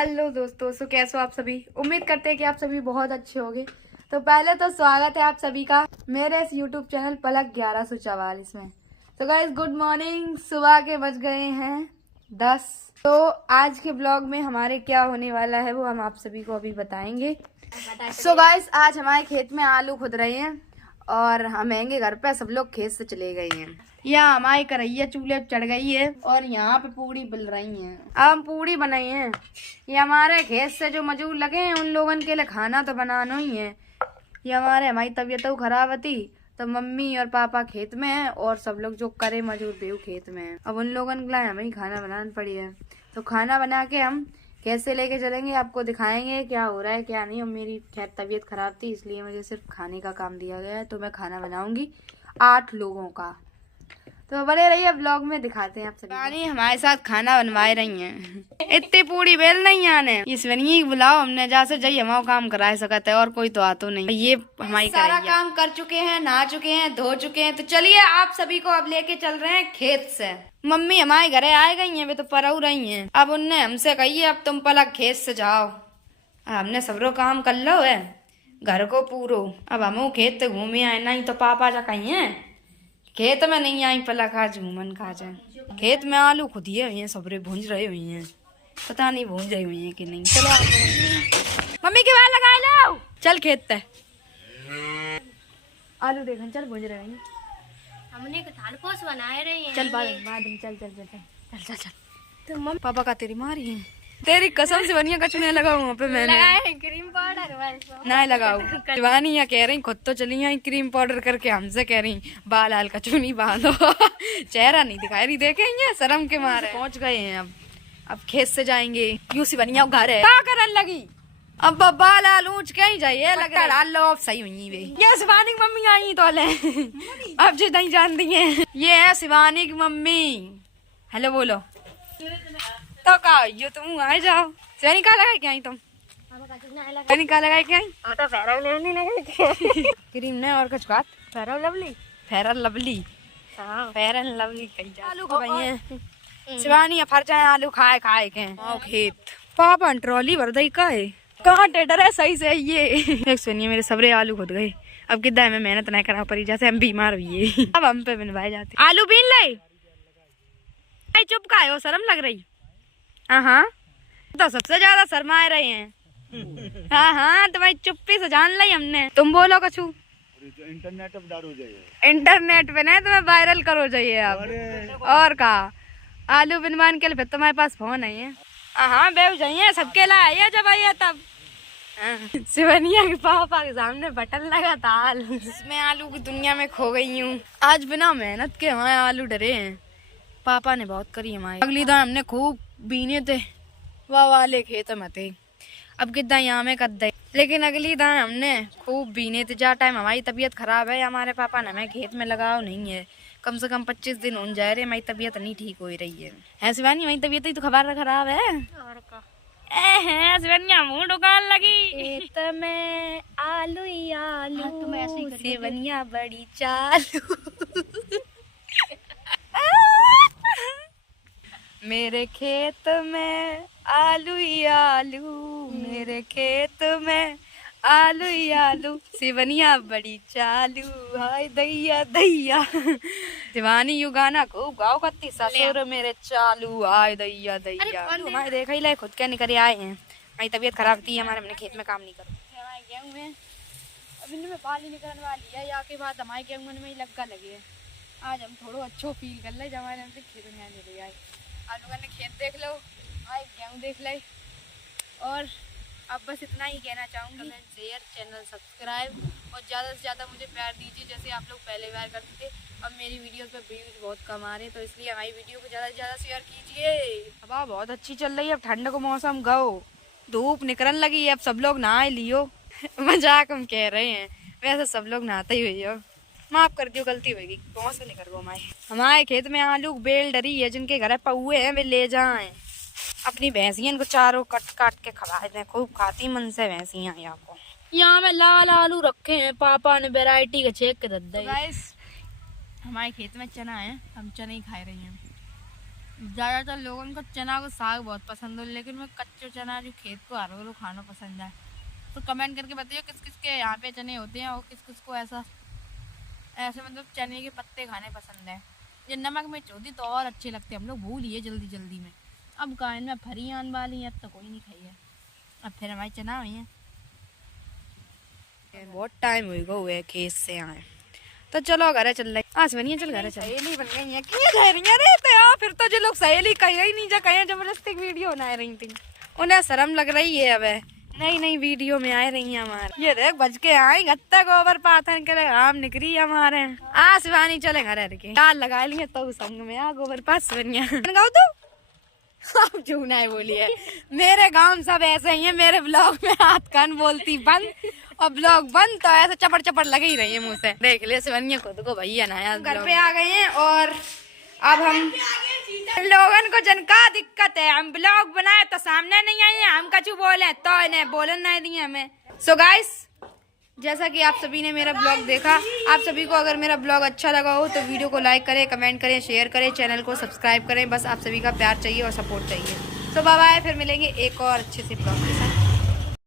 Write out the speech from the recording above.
Hello दोस्तों, कैसे हो आप सभी। उम्मीद करते हैं कि आप सभी बहुत अच्छे होंगे। तो पहले तो स्वागत है आप सभी का मेरे इस यूट्यूब चैनल पलक 1144 में। तो गाइस गुड मॉर्निंग। सुबह के बज गए हैं 10। तो आज के ब्लॉग में हमारे क्या होने वाला है वो हम आप सभी को अभी बताएंगे। सो गाइस आज हमारे खेत में आलू खुद रहे हैं और हम आएंगे घर पे। सब लोग खेत से चले गए हैं। यहाँ हमारी करैया चूल्हे पे चढ़ गई है और यहाँ पे पूड़ी बिल रही हैं। अब हम पूड़ी बनाई हैं। ये हमारे खेत से जो मजदूर लगे हैं उन लोगों के लिए खाना तो बनाना ही है। ये हमारी तबीयत तो खराब थी तो मम्मी और पापा खेत में हैं और सब लोग जो करे मजदूर बेहू खेत में हैं। अब उन लोगों के लिए हमें ही खाना बनाना पड़ी है। तो खाना बना के हम कैसे लेके चलेंगे आपको दिखाएंगे क्या हो रहा है क्या नहीं। और मेरी खैर तबीयत खराब थी इसलिए मुझे सिर्फ खाने का काम दिया गया है। तो मैं खाना बनाऊंगी 8 लोगों का। तो बने रहिए ब्लॉग में, दिखाते हैं आप सभी। रानी हमारे साथ खाना बनवाए रही हैं। इतनी पूरी बेल नहीं आने इस वनी बुलाओ हमने जैसे जाइए हमारा काम करा सकते है और कोई तो आतो नहीं। ये हमारी सारा काम कर चुके हैं, नहा चुके हैं, धो चुके हैं। तो चलिए आप सभी को अब लेके चल रहे हैं खेत से। मम्मी हमारे घरे आए गई हैं, वे तो परऊ रही हैं। अब उनने हमसे कही अब तुम पलक खेत से जाओ। हमने सबरो काम कर लो है घर को पूरो। अब हम खेत घूमे आए नहीं तो पापा जा कही है खेत में नहीं आई पलक आज घूमन खा जाए। खेत में आलू खुदिए हुए हैं, सबरे भूंज रहे हुए हैं। पता नहीं भूंज रही हुई हैं कि नहीं। चलो मम्मी के बाल लगा लो। चल खेत पे आलू देखन चल भूंज रहे हैं। हमने थालपोस बनाए रहे हैं। चल बाद चल चल चल चल चल चल चल। तो मम्मी पापा का तेरी मारी है। तेरी कसम से बनिया कछु नहीं लगाऊ वहाँ पे मैंने लगाए क्रीम पाउडर नहीं लगाऊ। शिवानी यहाँ कह रही खुद तो चली आई क्रीम पाउडर करके हमसे कह रही बाल हाल कछु नहीं बांधो। चेहरा नहीं दिखाई रही देखे ये शर्म के मारे। पहुँच गए हैं अब खेत से जाएंगे। यूं सी बनिया घर है क्या करने लगी। अब बाल हाल ऊंच के ही जाइए लगा डाल लो। अब सही हुई वे ये शिवानी की मम्मी आई तो ले। अब जो नहीं जानती है ये है शिवानी की मम्मी। हेलो बोलो तो का यो तुम आ जाओ। शिवानी कहाँ लगाई क्या आई तुम। शिवानी कहाँ लगाई क्या आई तो फेरल लवली नहीं क्रीम ने और कुछ बात फेरल लवली फेरल लवली हां फेरल लवली कही जा। आलू को भाई है शिवानी फर जाए आलू खाए खाए के आओ खेत। पापा ट्रॉली भर दई का है कहाँ टेडर है सही से ये। एक सुनिए मेरे सबरे आलू खुद गए। अब कितना में मेहनत नहीं करा पड़ी जैसे हम बीमार हुए। अब हम पे बनवाए जाते आलू बीन लाई। चुप का है वो शर्म लग रही। हाँ तो सबसे ज्यादा शर्माए रहे हैं। हाँ तुम्हारी चुप्पी से जान ली हमने। तुम बोलो कछु इंटरनेट पे डालो जाइए। इंटरनेट पे नहीं तुम्हें वायरल करो जाइए आप। और कहा आलू बनवान के लिए फिर तुम्हारे पास फोन है। हाँ बेव जाइए सबके लिए आइए जब आइए तब। शिवनिया के पापा के सामने बटन लगा था जिसमें आलू की दुनिया में खो गई हूँ। आज बिना मेहनत के हमारे आलू डरे हैं। पापा ने बहुत करी हमारी। अगली दान हमने खूब बीने थे वाह वाले खेत में थे। अब कितना यहाँ में कर दे लेकिन अगली दान हमने खूब बीने थे। जा टाइम हमारी तबीयत खराब है हमारे पापा ने हमें खेत में लगाओ नहीं है। कम से कम 25 दिन हो जाए रहे हमारी तबीयत नहीं ठीक हो रही है शिवानी हमारी तबीयत ही तो खबर खराब है। और का शिवनिया मुँह दुकान लगी खेत में आलू ही आलू। हाँ, तुम ऐसे ही करिए। शिवनिया बड़ी चालू। मेरे खेत में आलू ही आलू मेरे खेत में आलू ही आलू शिवनिया बड़ी चालू हाय दैया दैया। शिवानी यू गाना खूब गाओ करती ससुर मेरे चालू हाय दैया दैया। हमारे देखा ही लाए खुद क्या निकल आए हैं। हमारी तबीयत खराब थी हमारे हमने खेत में काम नहीं करो। गेहूँ में अब इनमें पानी निकलने वाली है या के बाद हमारे गेहूँ में ही लगा लगे है। आज हम थोड़ा अच्छा फील कर ले जब हमारे हमसे खेत में आने लगे आए। आलू ने खेत देख लो आए गेहूँ देख ले। और अब बस इतना ही कहना चाहूँगी कमेंट शेयर चैनल सब्सक्राइब और ज़्यादा से ज़्यादा मुझे प्यार दीजिए जैसे आप लोग पहले प्यार करते थे। अब मेरी वीडियोस पे व्यूज बहुत कम आ रहे हैं तो इसलिए हमारी वीडियो को ज़्यादा से ज़्यादा शेयर कीजिए। हवा बहुत अच्छी चल रही है। अब ठंड का मौसम गो धूप निकलने लगी है। अब सब लोग नहा लियो। मजाक हम कह रहे हैं वैसे सब लोग नहाते ही हुई हो। माफ कर दियो गलती होगी कौन से नहीं कर गो। हमारे खेत में आलू बेल डरी है जिनके घर पौए हैं वे ले जाएं अपनी भैंसियन को चारों कट काट के खवा दें। खूब खाती मन से भैंसियाँ यहाँ को। यहाँ में लाल आलू रखे हैं पापा ने वैरायटी का चेक कर दिया। हमारे खेत में चना है हम चने ही खा रही हैं। ज़्यादातर लोगों को चना को साग बहुत पसंद हो, लेकिन मैं कच्चे चना जो खेत को आ रहा है खाना पसंद है। तो कमेंट करके बताइए किस किस के यहाँ पे चने होते हैं और किस किस को ऐसा ऐसे मतलब चने के पत्ते खाने पसंद है। ये नमक मिर्च होती तो और अच्छे लगते, हम लोग भूल लिए जल्दी जल्दी में। अब गाय में फरी आने वाली है, अब तो कोई नहीं खाई है, अब फिर हमारी चना हुई है। बहुत टाइम हुए खेत से आए, तो चलो घरे चल रहे। आज बनिए चल घरे चल। सहेली बन गई है, किए जा रही है तो यार फिर तो जो लोग सहेली कहे ही नहीं, जा कहे जबरदस्ती वीडियो बना रही थी, उन्हें शर्म लग रही है। अब नई नई वीडियो में आए रही है हमारे। ये देख बज के आए गत्ता गोबर पाथन के आम निकली हमारे। आ शिवानी चले घर के ताल लगा लिए तो संग में आ गोबर पास बनिया गाँव तो आप जो ना बोली है। मेरे गांव सब ऐसे ही है, मेरे ब्लॉग में हाथ कान बोलती बंद और ब्लॉग बंद, तो ऐसे चपड़ चपड़ लगे ही रही है मुँह से। देख ले शिवनिया खुद को भैया नया घर पे आ गए हैं और अब हम लोगन को जनका दिक्कत है, हम ब्लॉग बनाए तो सामने नहीं आए, हम कछु बोले तो इन्हें बोलन नहीं दिए हमें। सो गाइस, जैसा कि आप सभी ने मेरा ब्लॉग देखा, आप सभी को अगर मेरा ब्लॉग अच्छा लगा हो तो वीडियो को लाइक करें, कमेंट करें, शेयर करें, चैनल को सब्सक्राइब करें। बस आप सभी का प्यार चाहिए और सपोर्ट चाहिए। सो बाय बाय, फिर मिलेंगे एक और अच्छे से ब्लॉग के साथ।